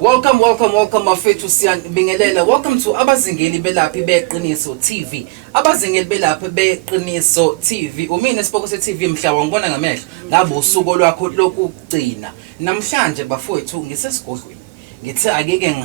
Welcome mafethu siyabingelela. Welcome to abazingeli belaphi beqiniso TV. Abazingeli belaphi beqiniso TV. Umina Siboko se-TV mhla ngibona ngamehlo. Ngabe usuku lwakho lokugcina. Namhlanje bafowethu ngisesigodlweni. Ngithe akeke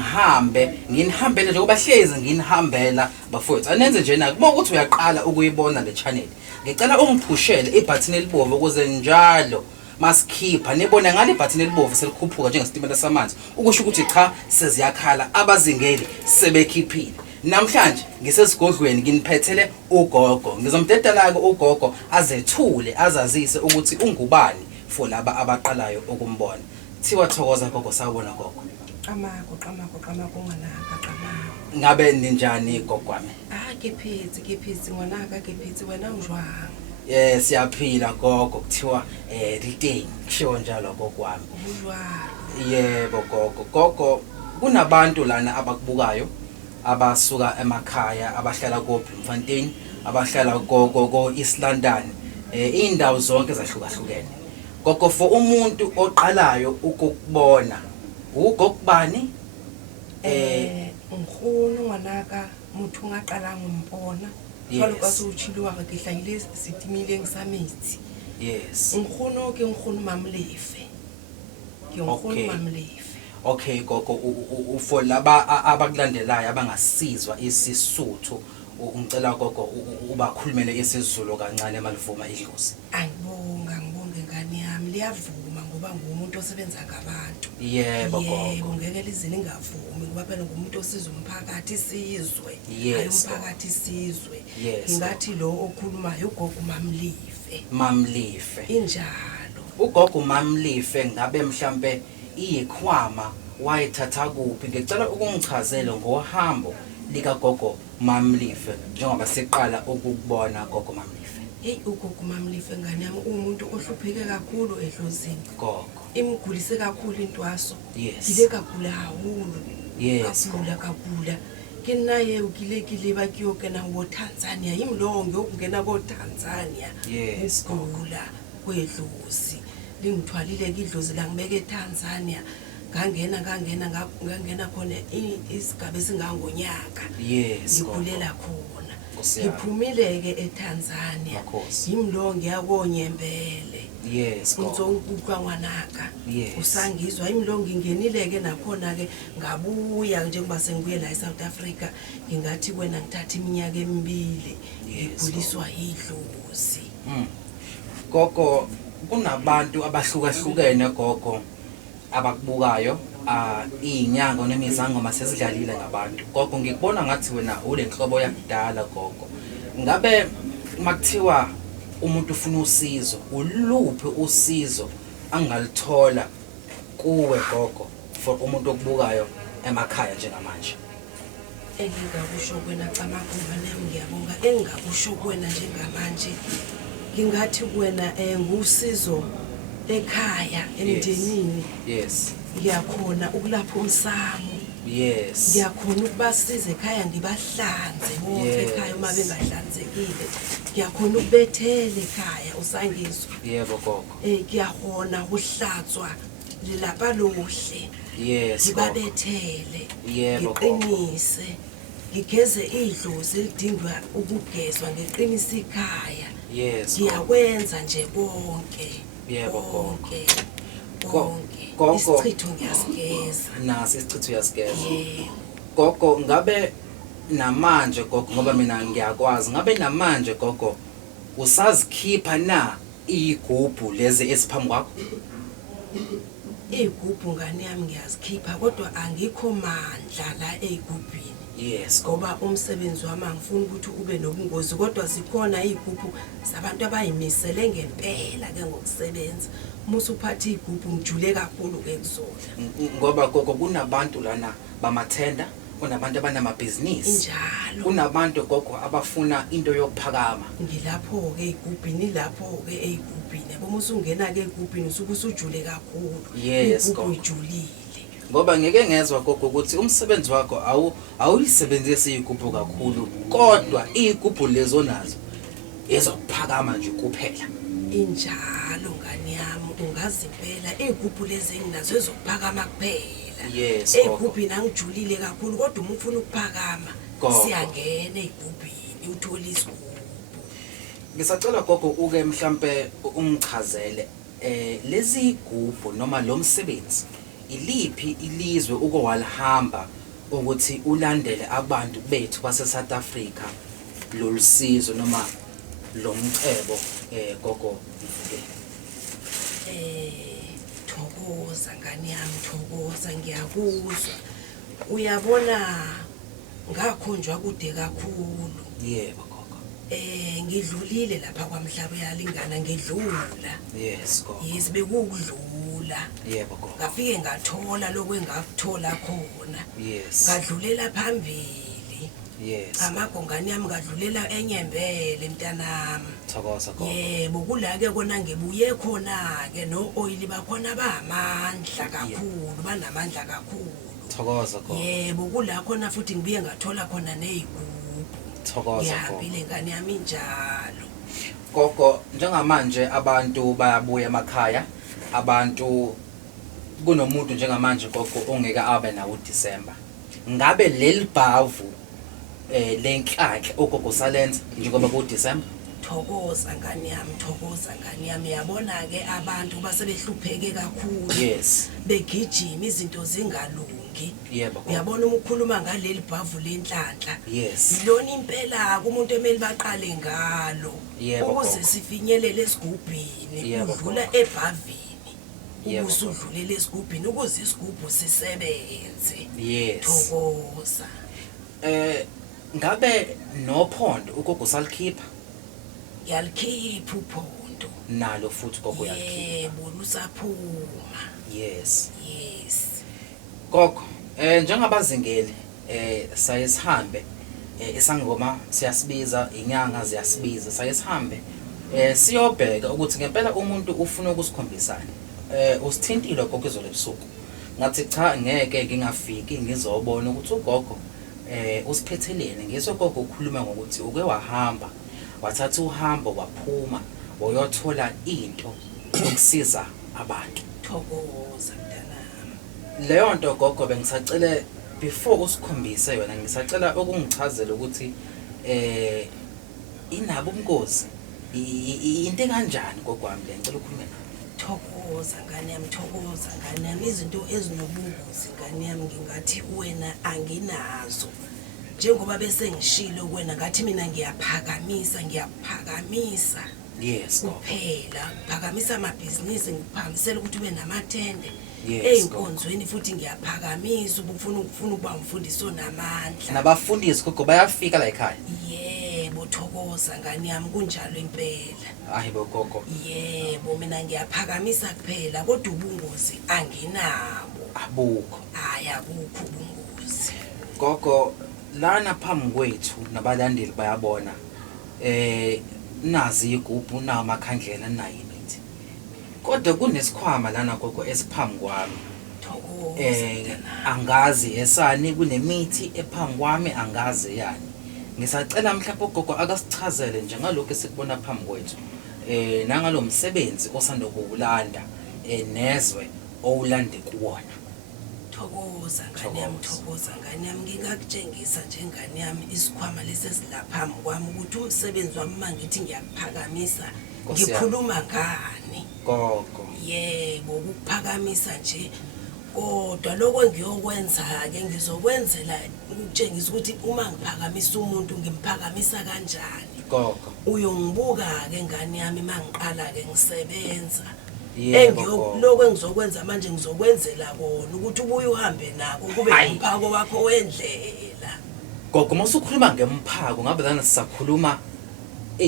nginihambele njengoba hlezi nginihambela bafowethu. Anenze nje na kuba ukuthi uyaqala ukuyibona le channel. Ngicela ungiphushele ibutton elibovu ukuze njalo masikhipha nibona ngale button elibovu selikhuphuka njengesitimela samanzi ukusho ukuthi cha seziyakhala abazingeli sebekhiphile. Namhlanje ngisesigodlweni nginiphethele ugogo. Ngizomdedela ke ugogo azethule azazise ukuthi ungubani for laba abaqalayo ukumbona. Thiwa thokoza gogo sawubona gogo. Qamako nganaka qamako. Ngabe ninjani gogo wami? Ngiphithi nganaka ngiphithi wena unjwanga. Siyaphila gogo kuthiwa liteng kusho njalo gogo wami. Yebo gogo kunabantu lana abakubukayo abasuka emakhaya abahlala ko Bloemfontein abahlala ko East London indawo zonke zahlukahlukene. Gogo for umuntu oqalayo ukukubona ugogubani ngikhono nganaka muthu ngaqala ngombona. Jalo ka so uchilwa ga ke hlahile setimile ngisametsi. Yes. Ngikhono mamlefe. Okay gogo ufo laba abakulandelayo abangasizwa isisuthu ngicela gogo ubakhulumele isiZulu kancane malivuma idlozi. Ngibonga ngane yami liyavuma ngoba ngumuntu osebenza ngabantu. Yebo gogo. Ngeke lizini ngavumi ngoba phela ngumuntu osiza umphakathi isizwe. Yes. Umphakathi isizwe. Yes. Ngathi lo okhulumayo ugogo Mamlife. Injalo. Ugogo Mamlife ngabe mhlambe iyikhwama wayithatha kuphi? Ngicela ukungichazela ngohambo lika gogo Mamlife njengoba siqala ukubona gogo Mamlife. Ugogo Mamlife ngane yami umuntu ohlupheke kakhulu edlozini. Gogo Imgulise kakhulu intwaso. Yes. Gile kakhulu hahulu. Yes. Kakhulu. Kenaye ukile bakuyokena wo Tanzania imlonge okungena ko Tanzania. Yes. Ukugula kwedlozi lingithwalile idlozi la ngibeke eTanzania ngangena khona isigaba esingangonyaka. Yes. Ngikulela khona. Ngiphumile ke eTanzania. Imlonge yakonyembele. Yes. Ngizongukwa ngwanaka. Yes. Usangizwa imlonge ingenile ke nakhona ke ngabuya njengoba sengibuye la eSouth Africa ngingathi wena ngithatha iminyaka emibili ngiguliswa idlozi. Gogo kunabantu abahlukahlukene gogo abakubukayo izinyanga nemizango sesidlalile ngabantu. Gogo ngikubona ngathi wena ulenhlobo yakudala gogo. Ngabe makuthiwa umuntu ufuna usizo uluphi usizo angalithola kuwe gogo for umuntu okubukayo emakhaya njengamanje? Engingakusho kwena Qamako nami ngiyabonga engingakusho kwena njengamanje ngingathi kuwena ngusizo ekhaya emndenini. Yes. Ngiyakhona ukulapha umsamo. Yes. Ngiyakhona ukubasiza ekhaya ngibahlanze bonke ekhaya uma bengahlanzekile. Ngiyakhona ukubethela ekhaya usangizwa. Yebo gogo. Ngiyahona ukuhlatswa lelapha lohle. Yes. Ngibabethele. Yebo gogo. Ngiqinise. Ngigeze idlozi elidingwa ukugezwa ngeqinisa ikhaya. Yes. Ngiyakwenza nje konke. Yebo gogo. Konke. Isichitho ngiyasigeza. Nasi isichitho uyasigeza. Gogo ngabe namanje gogo ngoba mina ngiyakwazi ngabe namanje gogo usazikhipha na igubhu lezi esiphambi kwakho? Igubhu ngane yami ngiyazikhipha kodwa angikho mandla la egubhini. Yes. Ngoba umsebenzi wami angifuni ukuthi ube nobungozi kodwa zikhona igubhu zabantu abayimisele ngempela ke ngokusebenza. Musu uphatha igubhu ngijule kakhulu ke kuzona. Ngoba gogo kunabantu lana bamathenda, kunabantu abanamabhizinisi. Injalo. Kunabantu gogo abafuna into yokuphakama. Ngilapho ke igubhini lapho ke egubhini. Yabo musu ungena ke egubhini usuke usujule kakhulu. Yes gogo. Igubhu Ijulile. Ngoba ngeke ngezwe gogo ukuthi umsebenzi wakho awuyisebenzise igubhu kakhulu kodwa igubhu lezo nazo ezokuphakama nje kuphela. Injalo ngani yami ungaziphela igubhu lezi enginazo ezokuphakama kuphela. Yes, gogo. Ey'gubhini angijulile kakhulu kodwa uma ufuna ukuphakama Gogo. siyangena ey'gubhini uthole isigubhu. Ngisacela gogo uke mhlambe ungichazele lezi igubhu noma lo msebenzi iliphi ilizwe uko walihamba ukuthi ulandele abantu bethu base South Africa lolusizo noma lomcebo gogo Mvukeni. Thokoza ngani yami, thokoza, ngiyakuzwa. Uyabona ngakhonjwa kude kakhulu. Yebo gogo. Ngidlulile lapha kwaMhlaba uyalingana, ngidlula. Yes gogo. Yes, bekudlula. Yebo gogo. Ngafike ngathola lokho engakuthola khona. Yes. Ngadlulela phambili. Yes. Amagongani yami ngadlulela enyembele mntanami. Thokoza gogo. Yebo kula-ke kona ngibuye khona-ke no-oyili bakhona bamandla kakhulu, banamandla kakhulu. Thokoza gogo. Yebo kula khona futhi ngibuye ngathola khona ney'gubhu. Thokoza gogo. Ngihambile ngane yami njalo. Gogo, njengamanje abantu bayabuya emakhaya, abantu kunomuntu njengamanje gogo ongeke abe nawo uDisemba. Ngabe leli bhavu lenhlanhla ugogo salenza njengoba kuDisemba? Thokoza ngane yami, thokoza ngane yami. Yabona-ke abantu basebehlupheke kakhulu. Yes. Begijima izinto zingalungi. Yebo gogo. Uyabona uma ukhuluma ngaleli bhavu lenhlanhla. Yes. Ilona impela umuntu emeli baqale ngalo Yebo, ukuze gogo. sifinyelele esigubhini, Yebo, udlula gogo. ebhavini Yebo, ubusudlulele esigubhini ukuze isigubhu sisebenze. Yes. Thokoza. Ngabe nophondo ugogo salikhipha Yalikhipha uphondo. nalo futhi gogo yalikhipha. Yebo lusaphuma. Yes. Yes. Gogo, njengabazingeli saye sihambe isangoma siyasibiza, inyanga ziyasibiza, saye sihambe siyobheka ukuthi ngempela umuntu ufuna ukusikhombisana. Usithintile gogo izolo ebusuku. Ngathi cha ngeke ngingafiki ngizobona ukuthi ugogo usiphethelene. Ngiso gogo ukhuluma ngokuthi uke wahamba, wathatha uhambo waphuma, wayothola into yokusiza abantu. Thokoza mntanami. Leyo nto gogo bengisacela before usikhombise yona, ngisacela ukungichazela ukuthi inabo ubungozi into kanjani gogo wami le ngicela ukhulume nawe. Thokoza ngane yami, thokoza ngane yami. Izinto ezinobungozi ngane yami ngingathi wena anginazo. Njengoba bese ngishilo kuwena ngathi mina ngiyaphakamisa Yes gogo. kuphela, ngiphakamisa amabhizinisi, ngiphakamisela ukuthi ube namathende. Yes, Ey'nkonzweni futhi ngiyaphakamisa ufuna ukuba umfundisi onamandla. Nabafundisi gogo bayafika la ekhaya. Yebo thokoza ngane yami, kunjalo impela. Hayibo gogo. Yebo mina ngiyaphakamisa kuphela kodwa ubungozi anginabo. Abukho. Hayi akukho ubungozi. Gogo lana phambi kwethu nabalandeli bayabona nazi igubhu nawo amakhandlela nayo imithi. Kodwa kunesikhwama lana gogo esiphambi kwami. Thokoza mntanami. Angazi esani kunemithi ephambi kwami angazi yani. Ngisacela mhlawumbe ugogo akasichazele nje ngalokho esikubona phambi kwethu. Nangalo msebenzi osanda kuwulanda nezwe owulande kuwona. Thokoza ngane yami, thokoza ngane yami. Ngingakutshengisa njengane yami isikhwama lesi esilaphambi kwami ukuthi umsebenzi wami mangithi ngiyakuphakamisa Nkosi yami. ngikhuluma ngani. Gogo. Yebo ukuphakamisa nje kodwa lokho engiyokwenza-ke ngizokwenzela ukutshengisa ukuthi uma ngiphakamisa umuntu ngimphakamisa kanjani. Gogo. Uyongibuka-ke ngane yami mangiqala-ke ngisebenza. Yebo gogo. Lokho engizokwenza manje ngizokwenzela kona ukuthi ubuye uhambe nako kube Hayi. umphako wakho wendlela. Gogo masukhuluma ngemphako ngabe lana sisakhuluma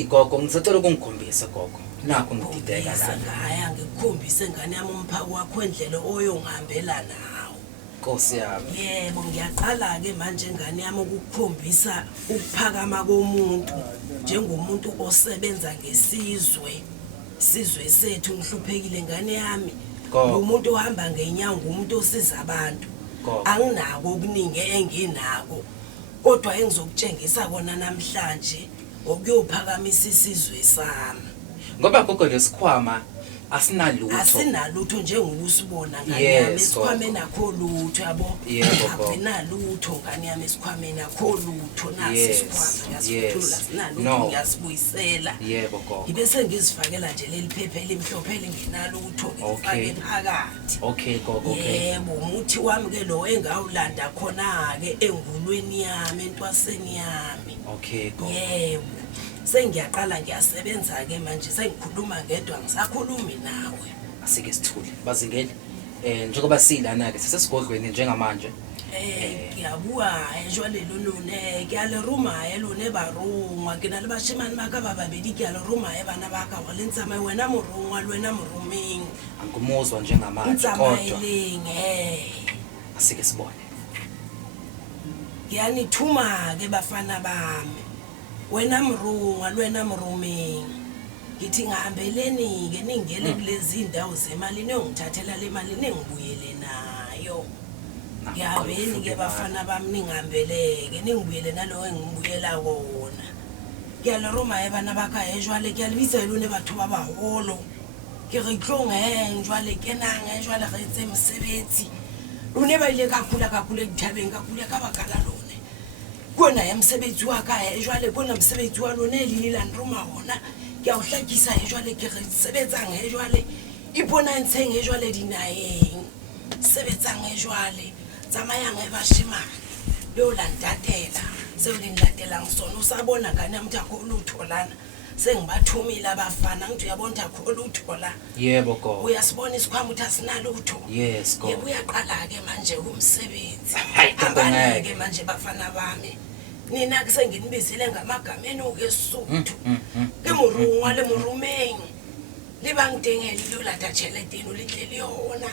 gogo ngisacela ukungikhombisa gogo. Nakho ngidideka Khombisa lana. ngaya ngikukhombise ngane yami umphako wakho wendlela oyongihambela nawo. Nkosi yami. Yebo ngiyaqala-ke manje ngane yami ukukhombisa ukuphakama komuntu njengomuntu osebenza ngesizwe. Sizwe sethu ngihluphekile ngane yami. Gogo. Umuntu ohamba ngenyawo ngumuntu osiza abantu. Gogo. Anginako okuningi enginako. Kodwa engizokutshengisa kona namhlanje ukuyophakamisa isizwe sami. Ngoba gogo lesikhwama asinalutho njengokusibona ngani Yes, yami esikhwameni akho lutho yabo Yebo, gogo. akunalutho ngani yami esikhwameni akho lutho nasi Yes, isikhwama yes. ngiyasifutula sinalutho No. ngiyasibuyisela Yebo gogo. ngibe sengizifakela nje leli phepha elimhlophe elingenalutho Okay. ngifake phakathi Okay gogo, okay. yebo umuthi wami ke lo engawulanda khona-ke engulweni yami entwaseni yami Okay gogo. yebo sengiyaqala ngiyasebenza-ke manje sengikhuluma ngedwa ngisakhulumi nawe Asike sithule. Bazingeli. Njengoba silana ke sesesigodlweni njengamanje. ngiyabuya jwale lolone ke a le romaye lone barongwa ke na le bashemane ba ka ba babedi ke a le romaye bana ba ka wa le ntsamaye wena morongwa le wena moromeng Angumuzwa njengamanje kodwa ntsamayeleng asike sibone. ngiyanithuma-ke bafana bami wena mrungwa lwena mrumeng ngithi ngihambeleni-ke ningele kulezi ndawo zemali niyongithathela le mali ningibuyele nayo ngihambeni-ke bafana bami ningihambeleke ningibuyele nalowo engibuyela wona kuyaleromaye bana bakaye jwale kuyalebitsa lone batho ba baholo ke re tlong jwale kenang jwale re etse mosebetsi lone ba ile ka kula dithabeng ka kula ka baka la lone kona ya mosebetsi wa ka jwale kona mosebetsi wa lone le landroma ona ke a o hlakisa jwale ke re sebetsang jwale ipona ntsheng jwale dinaheng sebetsang jwale tsamayang bashemane lo lantatela seo le nlatelang sona o sa bona ka nna motho a kholo utholana sengibathumile abafana ngithi uyabona ukuthi akholo uthola Yebo gogo. uyasibona isikhwama ukuthi asinalutho Yes gogo. yebo uyaqala-ke manje umsebenzi Hayi, gogo, hambani-ke ngeke. manje bafana bami nina-ke senginibizile ngamagameni-ke esuthu ke morungwa le morumeng le bangitengele lolata tšheleteno le tle le yona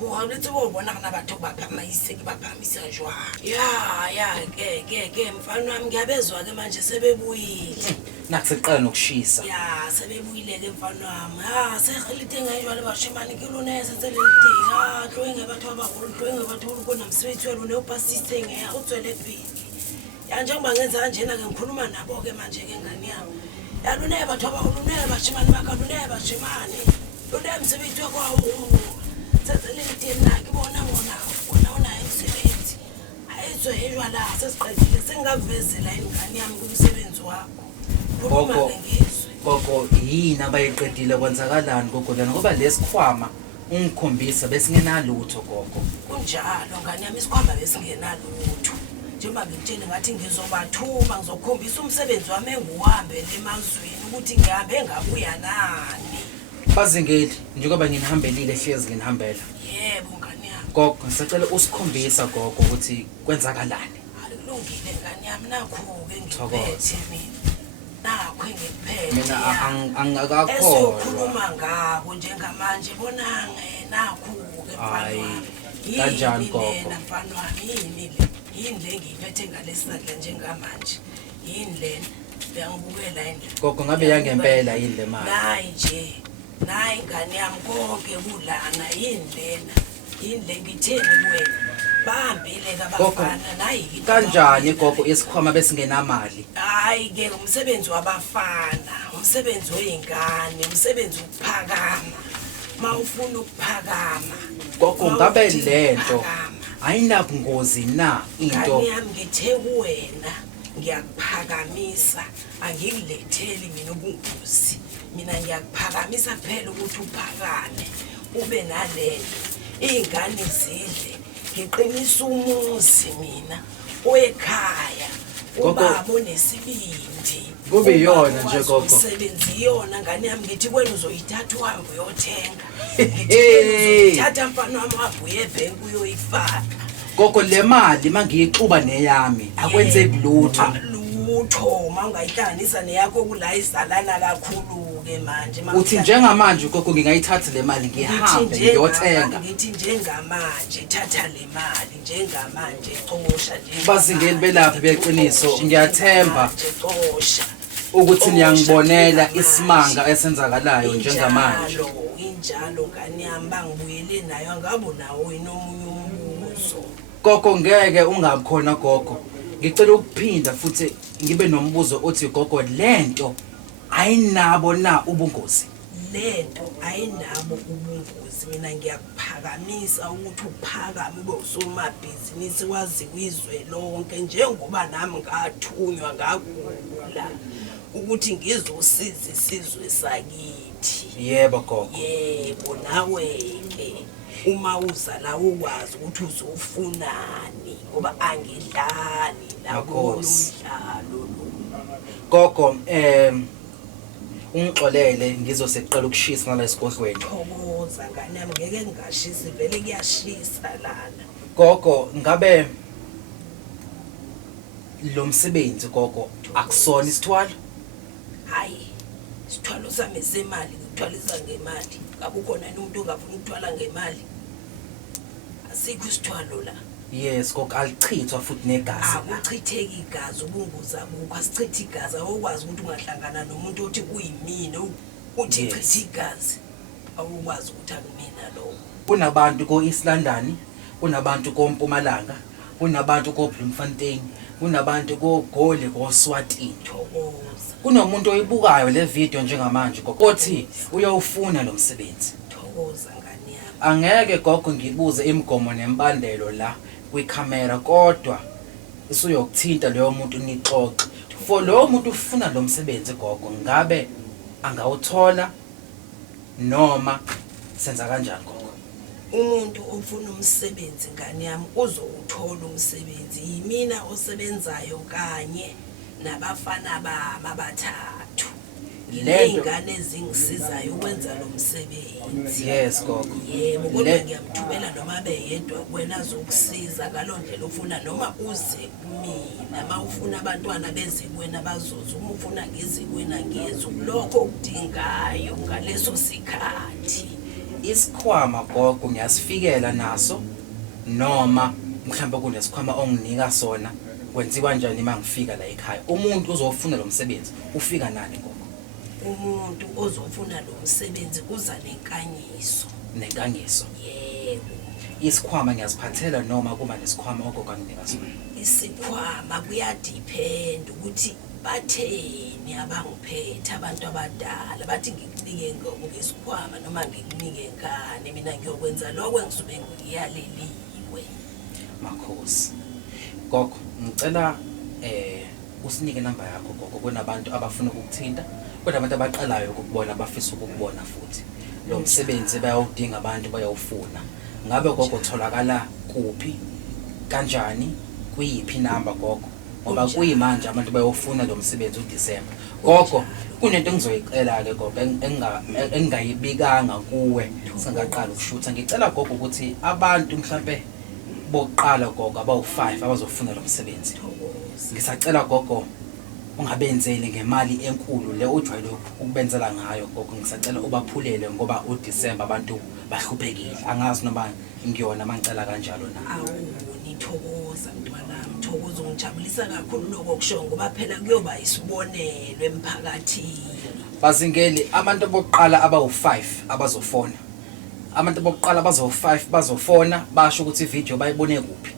gore le tsebo o bona gona batho ba phamaise ke ba phamisa jwang ya ke mfana wami ngiyabezwa-ke manje sebebuyile Nakuseqala nokushisa. ya sebebuyile-ke mfana wami segeliteng jwale bashemane ke lone setse le teng tloenge batho ba bagolo tloenge batho bolo kona mosebetsi wa lone o pasiseng o tswele pele ya njengoba ngenza kanjena-ke ngikhuluma nabo-ke manje-ke ngani yami ya lone batho abagolo lone bashemane baka lone bashemane lone msebenzi wakwawo setse le teng na ke bona ona emsebenzi ayetswe jwala sesiqedile sengingakuvezela ingane yami kumsebenzi wakho khuluma Gogo. ngengizwe Gogo yini abayiqedile kwenzakalani gogo lana ngoba lesikhwama ungikhombisa bese ngenalutho gogo. kunjalo ngane yami isikhwama besingenalutho njengoba ngikutshele ngathi ngizobathuma ngizokhombisa umsebenzi wami enguhambe emazweni ukuthi ngihambe ngabuya nani Bazingeli njengoba nginihambelile hlezi nginihambela. yebo ngane yami Gogo ngisacela usikhombisa gogo ukuthi kwenzakalani. alikulungile ngane yami nakho-ke Thokoza. ngiphethe mina nakho engikuphethe Mina angakakholwa. esiyokhuluma ngako njengamanje bonange nakho-ke Hayi, mfanwami kanjani gogo? lena mfanwami yini le ngiyiphethe ngalesandla njengamanje yini lena uyangibukela yini Gogo ngabe yangempela yini le mali? nayi nje nayi ngane yami konke kulana yini le ngitheni kuwena bahambile Gogo, kabafana nayi into kanjani abahambile gogo isikhwama besingenamali? hayi-ke umsebenzi wabafana umsebenzi wey'ngane umsebenzi ukuphakama ma ufuna ukuphakama Gogo ma ngabe uthi lento ukuphakama. ayinabungozi na into? ngane yami ngithe kuwena ngiyakuphakamisa angikuletheli mina ubungozi mina ngiyakuphakamisa kuphela ukuthi uphakame ube nalento iy'ngane zidle ngiqinisa umuzi mina oyekhaya Gogo. ubaba onesibindi Kube iyona ubaba nje, owazi gogo. umsebenzi iyona ngane yami ngithi kwena uzoyithatha uhambe uyothenga Hey. thatha mfana wami wabuye ebhenki uyoyifaka Gogo le mali mangiyixuba neyami akwenzeki lutho. lutho ma ungayihlanganisa neyakho kula izalana kakhulu-ke manje ma Uthi njengamanje gogo ngingayithatha le mali ngihambe ngiyothenga. ngithi njengamanje thatha le mali njengamanje cosha Bazingeli belaphi beqiniso ngiyathemba cosha ukuthi niyangibonela isimanga esenzakalayo njengamanje. injalo ngane yami bangibuyele nayo angabo nawo wena omunye umbuzo Gogo ngeke ungabi khona gogo. Ngicela ukuphinda futhi ngibe nombuzo othi gogo lento ayinabo na ubungozi? lento ayinabo ubungozi. Mina ngiyakuphakamisa ukuthi uphakame ube usomabhizinisi waziwe izwe lonke njengoba nami ngathunywa ngagula ukuthi ngizosiza isizwe sakithi. Yebo gogo. Yebo nawe ke uma uza la ukwazi ukuthi uzofunani ngoba angidlali la kulomdlalo lo. Gogo ungixolele ngizoseqala ukushisa ngala esigodlweni. Thokoza ngane yami ngeke ngingashisi vele kuyashisa lana. Gogo ngabe lo msebenzi gogo akusona isithwalo? Hayi isithwalo sami semali ngithwalisa ngemali. Ngabe ukhona umuntu ongafuna ukuthwala ngemali? Asikho isithwalo la. Yes gogo alichithwa futhi negazi. Akuchitheki igazi ubungozi abukho asichithe igazi awukwazi ukuthi ungahlangana nomuntu othi kuyimina uthi chithe igazi awukwazi ukuthi akumina lo. Kunabantu ko East London, kunabantu ko Mpumalanga, kunabantu ko Bloemfontein, kunabantu ko Goli ko Swatini. Thokoza. Kunomuntu oyibukayo le video njengamanje gogo othi uyawufuna lo msebenzi. Thokoza ngani yami. Angeke gogo ngibuze imigomo nembandelo la kwicamera kodwa isuyokuthinta leyo muntu nixoxe. For lo muntu ufuna lo msebenzi gogo ngabe angawuthola noma senza kanjani gogo? Umuntu ofuna umsebenzi ngani yami uzowuthola umsebenzi. Yimina osebenzayo kanye nabafana bami abathathu. Lengane ezingisizayo ukwenza lo msebenzi. Yes gogo. Yebo kodwa ngiyamthumela noma beyedwa kuwena azokusiza ngalondlela ufuna noma uze kumina mawufuna abantwana beze kuwena bazoza uma ufuna ngeze kuwena ngezo lokho ukudingayo ngaleso sikhathi. Isikhwama gogo ngiyasifikela naso noma mhlawumbe kunesikhwama onginika sona kwenziwa kanjani mangifika la ekhaya? Umuntu uzofuna lo msebenzi ufika nani gogo? Umuntu ozofuna lo msebenzi uza nenkanyiso. Nenkangiso. Yebo. Isikhwama ngiyaziphathela noma kuba nesikhwama ogogo anginika sona? Isikhwama kuyadepend ukuthi batheni abangiphethe abantu abadala bathi ngikunike ngesikhwama noma ngikunike ngane mina ngiyokwenza lokho engisuke ngiyaleliwe. Makhosi. Gogo ngicela usinike inamba yakho gogo kunabantu abafuna ukukuthinta kodwa abantu abaqalayo ukubona abafisa ukukubona futhi. Lo msebenzi bayawudinga abantu bayawufuna. Ngabe gogo utholakala kuphi? Kanjani? Kuyiphi inamba gogo? Ngoba kuyimanje abantu bayofuna lo msebenzi uDisemba. Gogo kunento engizoyicela ke gogo engingayibikanga kuwe singaqala ukushutha. Ngicela gogo ukuthi abantu mhlambe boqala gogo abawu5 abazofuna lo msebenzi. Ngisacela gogo ungabenzeli ngemali enkulu le ojwayele ukubenzela ngayo gogo. Ngisacela ubaphulele ngoba uDisemba abantu bahluphekile. Angazi noma ngiyona mangicela kanjalo na. Awu nithokoza mntwana mthokozo ngijabulisa kakhulu lokho kusho ngoba phela kuyoba isibonelo emphakathini. Bazingeli abantu bokuqala abawu5 abazofona. Abantu bokuqala bazo5 bazofona basho ukuthi ivideo bayibone kuphi.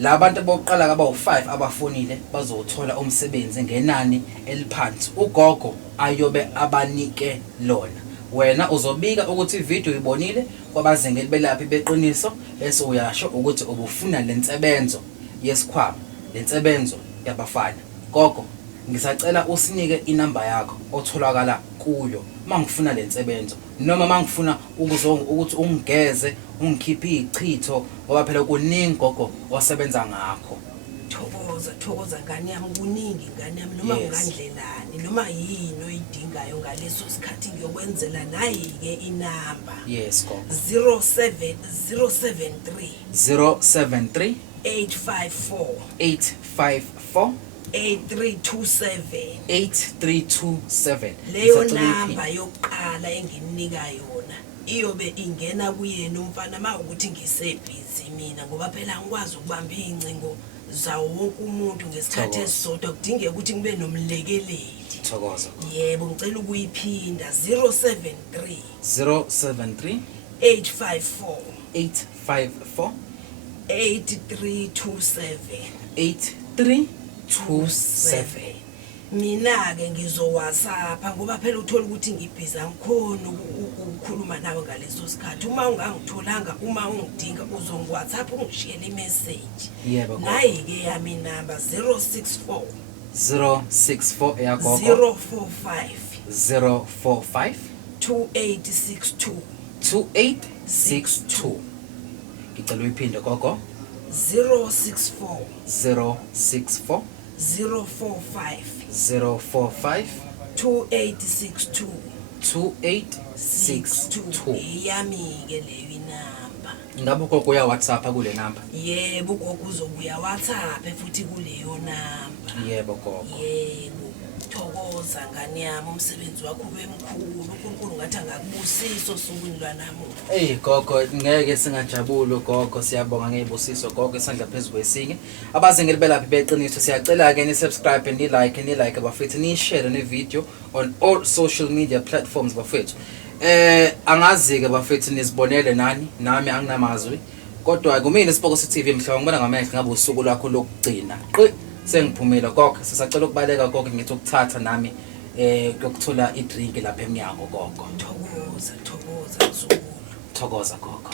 Labantu bokuqala abawu5 abafonile bazothola umsebenzi ngenani eliphansi. Ugogo ayobe abanike lona. Wena uzobika ukuthi ivideo ibonile kwabazingeli belaphi beqiniso bese uyasho ukuthi ubufuna lensebenzo yesikhwama, lensebenzo yabafana. Gogo ngisacela usinike inamba yakho otholakala kuyo mangifuna lensebenzo noma mangifuna ukuthi ungigeze ungikhiphe ichitho ngoba phela kuningi gogo wasebenza ngakho. Thokoza ngani yami kuningi ngani yami noma ngandlelani noma yini oyidingayo ngaleso sikhathi ngiyokwenzela nayi ke inamba. Yes gogo. 073 073 854 8327 8327. leyo namba yokuqala enginika yona iyobe ingena kuyena umfana mawukuthi ngisebhizi mina ngoba phela angikwazi ukubamba incingo zawo wonke umuntu ngesikhathi esisodwa kudingeka ukuthi ngibe nomlekeleli. Thokoza. Yebo ngicela ukuyiphinda 073 854 8327 8327 mina ke ngizo WhatsApp ngoba phela uthola ukuthi ngibhiza ngikhona ukukhuluma nawe ngaleso sikhathi. Uma ungangitholanga, uma ungidinga uzongi WhatsApp ungishiyele imessage. Yebo. Nayi ke yami number 064 064 yakho 045 045 2862 2862. Ngicela uyiphinde gogo. 064 064 045 045 2862 2862. yami ke leyo inamba. Ngabe gogo uya WhatsApp kule number? Yebo gogo uzobuya WhatsApp futhi kuleyo namba. Yebo gogo. Yebo. Thokoza ngani yami, umsebenzi wakho wemkhulu. uNkulunkulu ngathi angakubusisa sukwini lwanamuhla. Gogo ngeke singajabula gogo, siyabonga ngezibusiso gogo isandla phezulu kwesinye. Abazingeli belaphi beqiniso siyacela ke ni subscribe ni like bafethu ni share ne video on all social media platforms bafethu. Angazi ke bafethu nisibonele nami anginamazwi. Kodwa kumina Sipokosi TV mhlawumbe ngibona ngamehlo ngabe usuku lwakho lokugcina. Sengiphumela gogo, sisacela ukubaleka gogo ngithi ukuthatha nami ukuthola idrink lapha eminyango gogo. Thokoza Zulu. Thokoza gogo.